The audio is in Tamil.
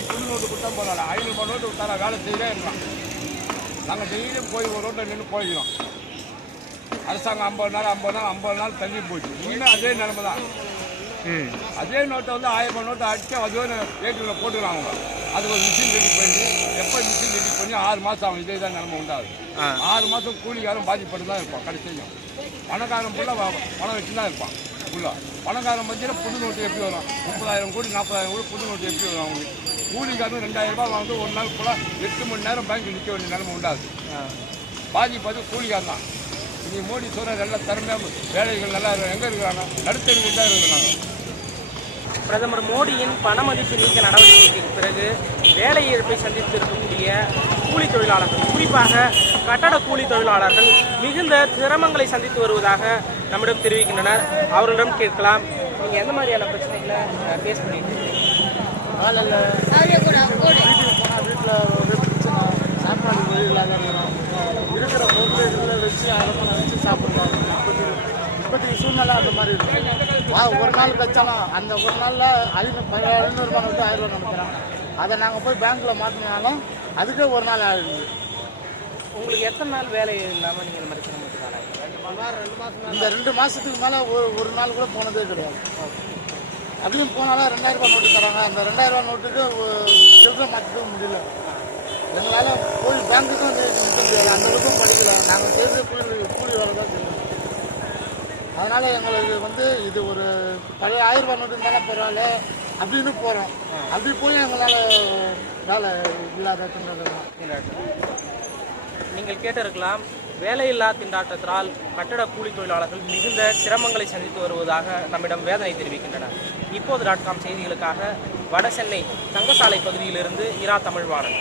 நாளைக்கு புது நோட்டு கொடுத்தா போதாது, 500 நோட்டு கொடுத்தா வேலை செய்யவே இருக்கலாம். நாங்கள் டெய்லியும் போய் ஒரு ரோட்டில் நின்று போய்க்கிறோம். அரசாங்கம் 50 நாள் தள்ளி போச்சு. இன்னும் அதே நிலைமை தான். அதே நோட்டை வந்து 1000 நோட்டை அடித்து அதுவே ஏடிஎம்ல போட்டுக்கிறாங்க அவங்க. அது ஒரு மிஷின் ரெடி பண்ணி எப்போ மிஷின் ரெடி பண்ணி 6 மாதம் ஆகும். இதே தான் நிலைமை உண்டாகுது. 6 மாதம் கூலிக்காரன் பாதிப்பட்டு தான் இருப்பான். கடைசியும் பணக்காரன் ஃபுல்லாக பணம் வச்சு தான் இருப்பான். ஃபுல்லாக பணக்காரன் மத்தியில் புது நோட்டு எப்படி வரும்? 30,000 கோடி 40,000 கோடி புது நோட்டு எப்படி வரும் அவங்களுக்கு? கூலிக்காரன் 2000 ரூபாய் வந்து ஒரு நாள் கூட 8 மணி நேரம் பேங்க் நிற்க வேண்டிய நிலைமை உண்டாகுது. பாதிப்பது கூலிக்காரன் தான். இனி மோடி சொல்கிற நல்ல திறமையாக வேலைகள் நல்லா எங்கே இருக்கிறாங்க? நடுத்தருக்கு தான் இருக்கிறாங்க. பிரதமர் மோடியின் பணமதிப்பு நீக்க நடவடிக்கைக்கு பிறகு வேலை இழப்பை சந்தித்து இருக்கக்கூடிய கூலி தொழிலாளர்கள், குறிப்பாக கட்டட கூலி தொழிலாளர்கள் மிகுந்த சிரமங்களை சந்தித்து வருவதாக நம்மிடம் தெரிவிக்கின்றனர். அவர்களிடம் கேட்கலாம், நீங்கள் எந்த மாதிரியான பிரச்சனைகளை ஃபேஸ் பண்ணிட்டு இருக்கீங்க? வீட்டில் ஒரு பிரச்சனை, சாப்பாடு வழி இல்லாத இருக்கிற பொருட்களை வச்சு அதை வச்சு சாப்பிட்றாங்க. இப்போதைக்கு சூழ்நிலை அந்த மாதிரி இருக்கு. ஒரு நாள் கச்சாலும் அந்த ஒரு நாளில் 500 ரூபாய் விட்டு 1000 ரூபா நினைக்கிறாங்க. அதை நாங்கள் போய் பேங்க்கில் மாற்றினாலும் அதுக்கே ஒரு நாள் ஆகிடுது. உங்களுக்கு எத்தனை நாள் வேலை இல்லாமல் நீங்கள் இந்த மாதிரி சிரமத்துக்கு இந்த 2 மாதத்துக்கு மேலே ஒரு நாள் கூட போனதே கிடையாது. அப்படியும் போனாலும் 2000 ரூபாய் நோட்டு தராங்க. அந்த 2000 ரூபாய் நோட்டுக்கு சில்லறை மாற்றவும் முடியல. எங்களால் போய் பேங்க்குக்கும் நிற்க முடியாது. அந்த அளவுக்கும் படிக்கல. நாங்கள் செய்கிறது கூலி வேலை தான் செய்யணும். அதனால் எங்களுக்கு வந்து இது ஒரு பழைய 1000 ரூபாய் நோட்டு இருந்தாலும் பரவாயில்ல அப்படின்னு போகிறோம். அப்படி போய் எங்களால் வேலை இல்லாத நீங்கள் கேட்டிருக்கலாம், வேலையில்லா திண்டாட்டத்தால் கட்டட கூலி தொழிலாளர்கள் மிகுந்த சிரமங்களை சந்தித்து வருவதாக நம்மிடம் வேதனை தெரிவிக்கின்றனர். இப்போது .com செய்திகளுக்காக வட சென்னை தங்கசாலை பகுதியிலிருந்து இரா தமிழ்வாணன்.